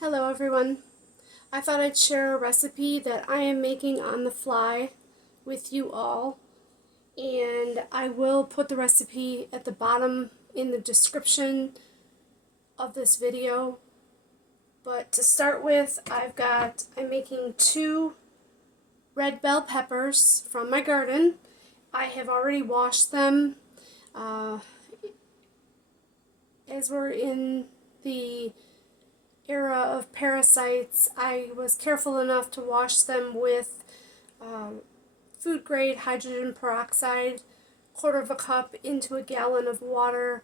Hello everyone. I thought I'd share a recipe that I am making on the fly with you all, and I will put the recipe at the bottom in the description of this video. But to start with, I'm making 2 red bell peppers from my garden. I have already washed them. As we're in the era of parasites, I was careful enough to wash them with food grade hydrogen peroxide, 1/4 cup into a gallon of water,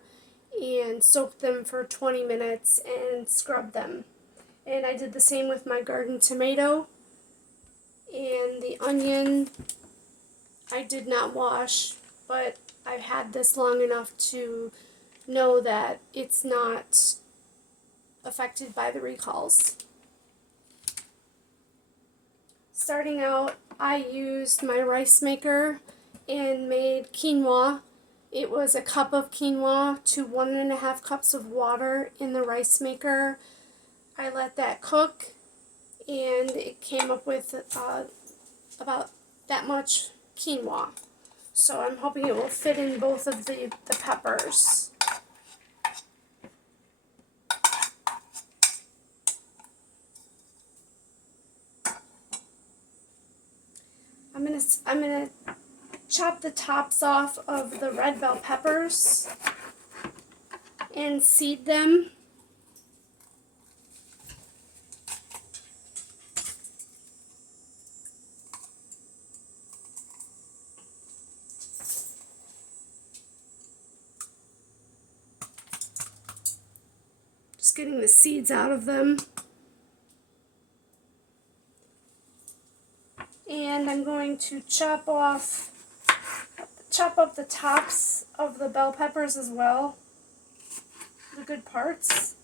and soak them for 20 minutes and scrub them. And I did the same with my garden tomato, and the onion I did not wash, but I've had this long enough to know that it's not affected by the recalls. Starting out, I used my rice maker and made quinoa. It was a cup of quinoa to 1.5 cups of water in the rice maker. I let that cook, and it came up with about that much quinoa. So I'm hoping it will fit in both of the peppers. I'm gonna chop the tops off of the red bell peppers and seed them. Just getting the seeds out of them. And I'm going to chop up the tops of the bell peppers as well, the good parts.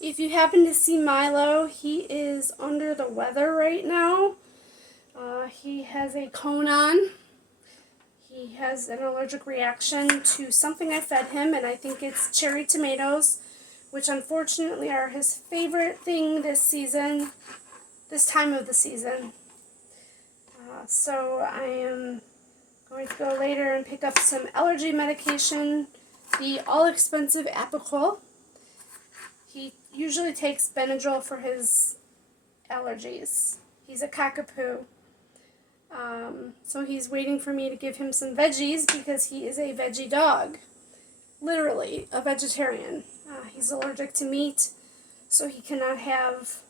If you happen to see Milo, he is under the weather right now. He has a cone on. He has an allergic reaction to something I fed him, and I think it's cherry tomatoes, which unfortunately are his favorite thing this time of the season. So I am going to go later and pick up some allergy medication, the all-expensive Apoquel. He usually takes Benadryl for his allergies. He's a cockapoo. So he's waiting for me to give him some veggies because he is a veggie dog. Literally, a vegetarian. He's allergic to meat, so he cannot have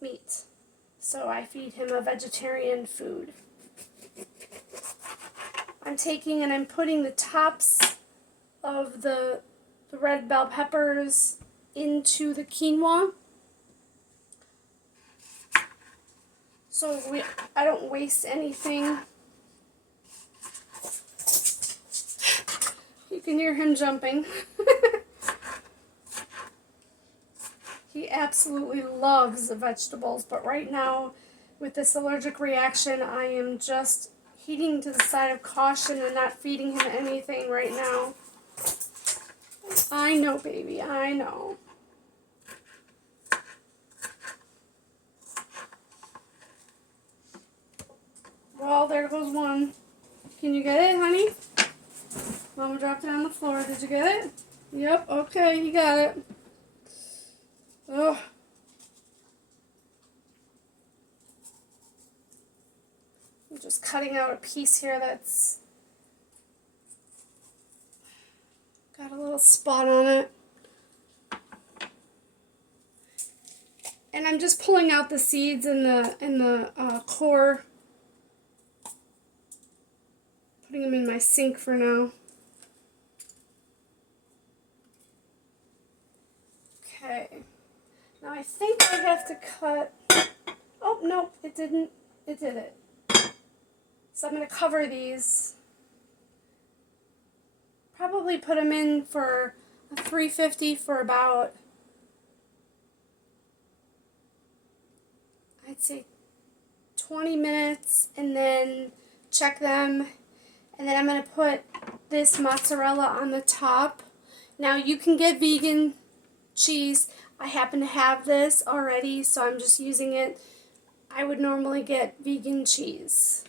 meat. So I feed him a vegetarian food. I'm taking and I'm putting the tops of the red bell peppers into the quinoa, so I don't waste anything. You can hear him jumping. He absolutely loves the vegetables, but right now, with this allergic reaction, I am just heeding to the side of caution and not feeding him anything right now. I know, baby, I know. Well, there goes one. Can you get it, honey? Mama dropped it on the floor. Did you get it? Yep, okay, you got it. Ugh. I'm just cutting out a piece here that's got a little spot on it. And I'm just pulling out the seeds and the core. Putting them in my sink for now. Okay. Now I think I have to cut. Oh, no, it didn't. It did it. So I'm going to cover these. Probably put them in for a 350 for about, I'd say 20 minutes, and then check them. And then I'm going to put this mozzarella on the top. Now you can get vegan cheese. I happen to have this already, so I'm just using it. I would normally get vegan cheese.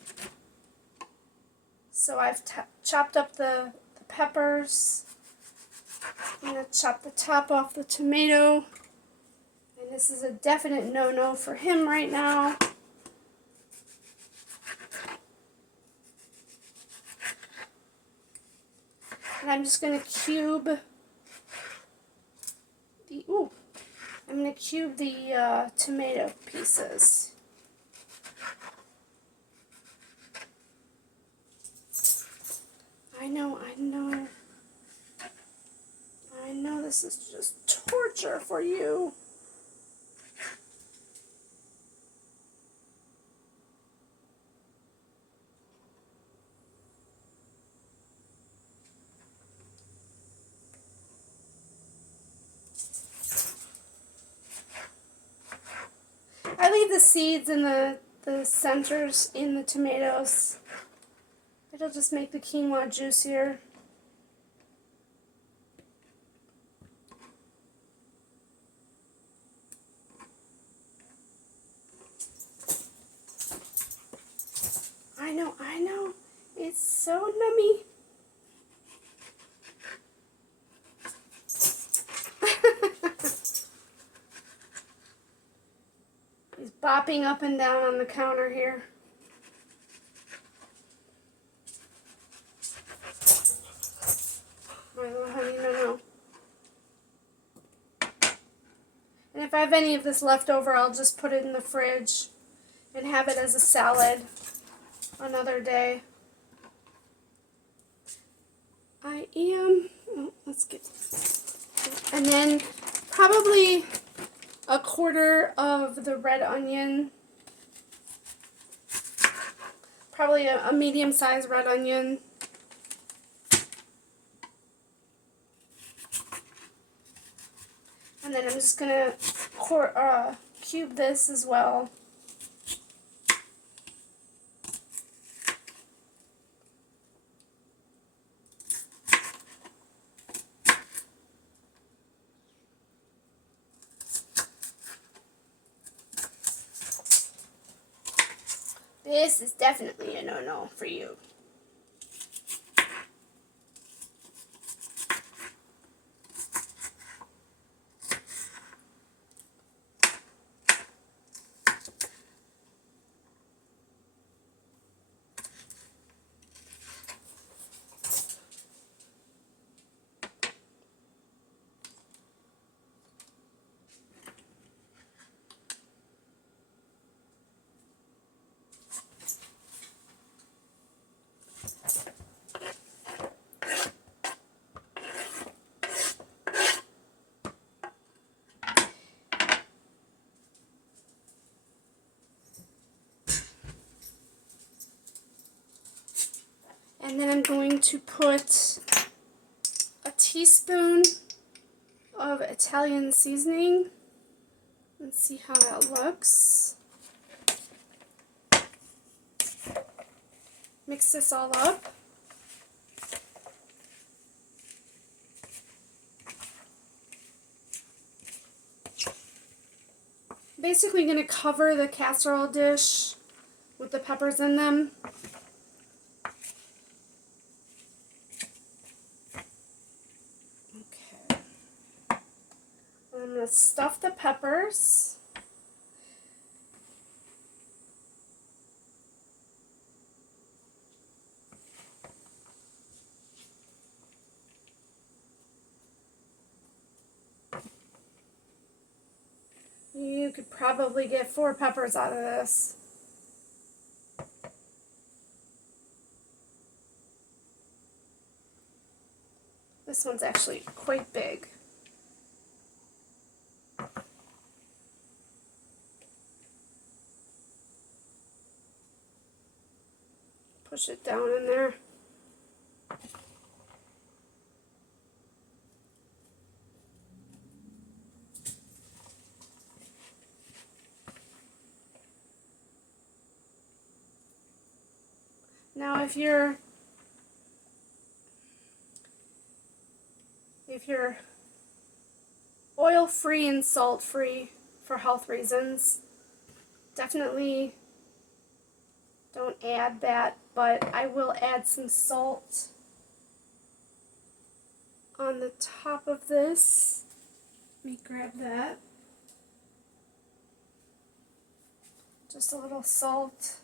So I've chopped up the peppers. I'm going to chop the top off the tomato. And this is a definite no-no for him right now. And I'm just going to cube the tomato pieces. I know this is just torture for you. I leave the seeds and the centers in the tomatoes. It'll just make the quinoa juicier. I know. It's so nummy. He's bopping up and down on the counter here. My little honey, no. And if I have any of this left over, I'll just put it in the fridge and have it as a salad another day. And then probably a quarter of the red onion. Probably a medium-sized red onion. And then I'm just going to cube this as well. This is definitely a no-no for you. And then I'm going to put a teaspoon of Italian seasoning. Let's see how that looks. Mix this all up. Basically going to cover the casserole dish with the peppers in them. Okay. I'm going to stuff the peppers. You could probably get 4 peppers out of this. This one's actually quite big. Push it down in there. Now if if you're oil-free and salt-free for health reasons, definitely don't add that, but I will add some salt on the top of this. Let me grab that. Just a little salt.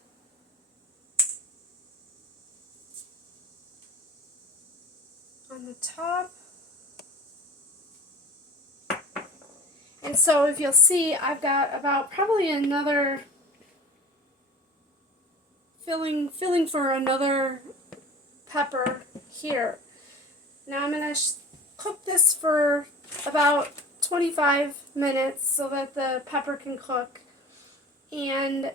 On the top. And so if you'll see, I've got about probably another filling for another pepper here. Now I'm going to cook this for about 25 minutes so that the pepper can cook. And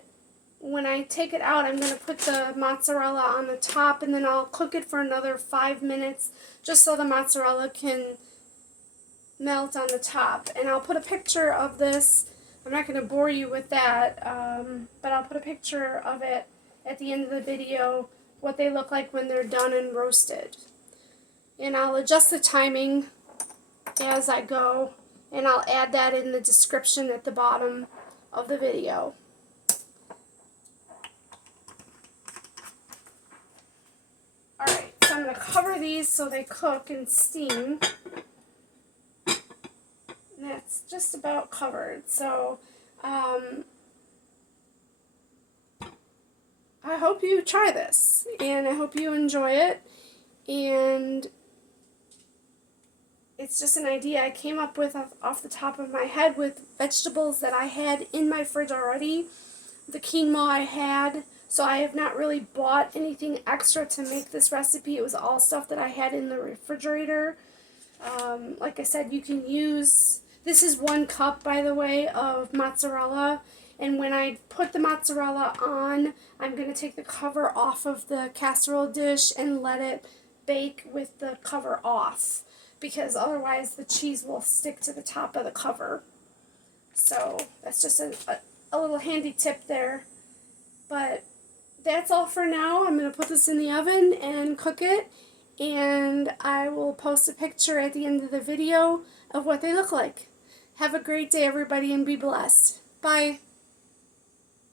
when I take it out, I'm going to put the mozzarella on the top, and then I'll cook it for another 5 minutes just so the mozzarella can melt on the top. And I'll put a picture of this. I'm not going to bore you with that, but I'll put a picture of it at the end of the video, what they look like when they're done and roasted. And I'll adjust the timing as I go, and I'll add that in the description at the bottom of the video. Alright, so I'm going to cover these so they cook and steam. And that's just about covered. So, I hope you try this, and I hope you enjoy it, and it's just an idea I came up with off the top of my head with vegetables that I had in my fridge already, the quinoa I had, so I have not really bought anything extra to make this recipe. It was all stuff that I had in the refrigerator. Like I said, you can use, this is 1 cup, by the way, of mozzarella. And when I put the mozzarella on, I'm going to take the cover off of the casserole dish and let it bake with the cover off, because otherwise the cheese will stick to the top of the cover. So that's just a little handy tip there. But that's all for now. I'm going to put this in the oven and cook it, and I will post a picture at the end of the video of what they look like. Have a great day, everybody, and be blessed. Bye.